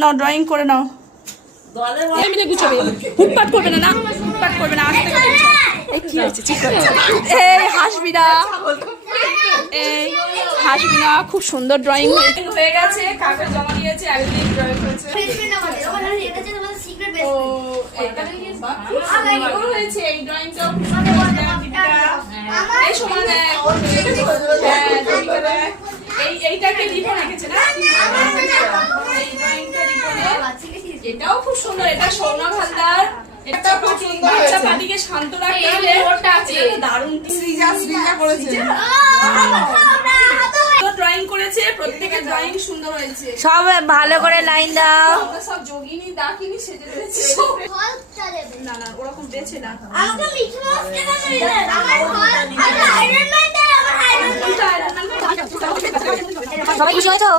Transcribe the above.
নাও drawing করে নাও। মিলে গুছাবে, হুটপাট করবে না, না হুটপাট করবে না, আস্তে করে এই কি হয়েছে, ঠিক আছে এই হাসবি না, এই হাসবি না। খুব সুন্দর ড্রয়িং হয়ে গেছে, কাগজ জমা দিয়েছে, একদিন ড্রয়িং হয়েছে। ও এটা সুন্দর হয়েছে, এই ড্রয়িংটা এই সমান এইটাকে লিখে রেখেছে না, এই ড্রয়িংটা লিখে, এটাও খুব সুন্দর। এটা সৌরভ হালদার, এটা খুব সুন্দর। বাচ্চা পাটিকে শান্ত রাখতে হলে ওটা আছে, দারুণ সৃজা করেছে, ড্রয়িং করেছে, প্রত্যেকের ড্রয়িং সুন্দর হয়েছে। সব ভালো করে লাইন দাও। সব যোগিনী দাকিনী সেজে রয়েছে। না না ওরকম বেছে না, সবাই খুশি হয়েছো?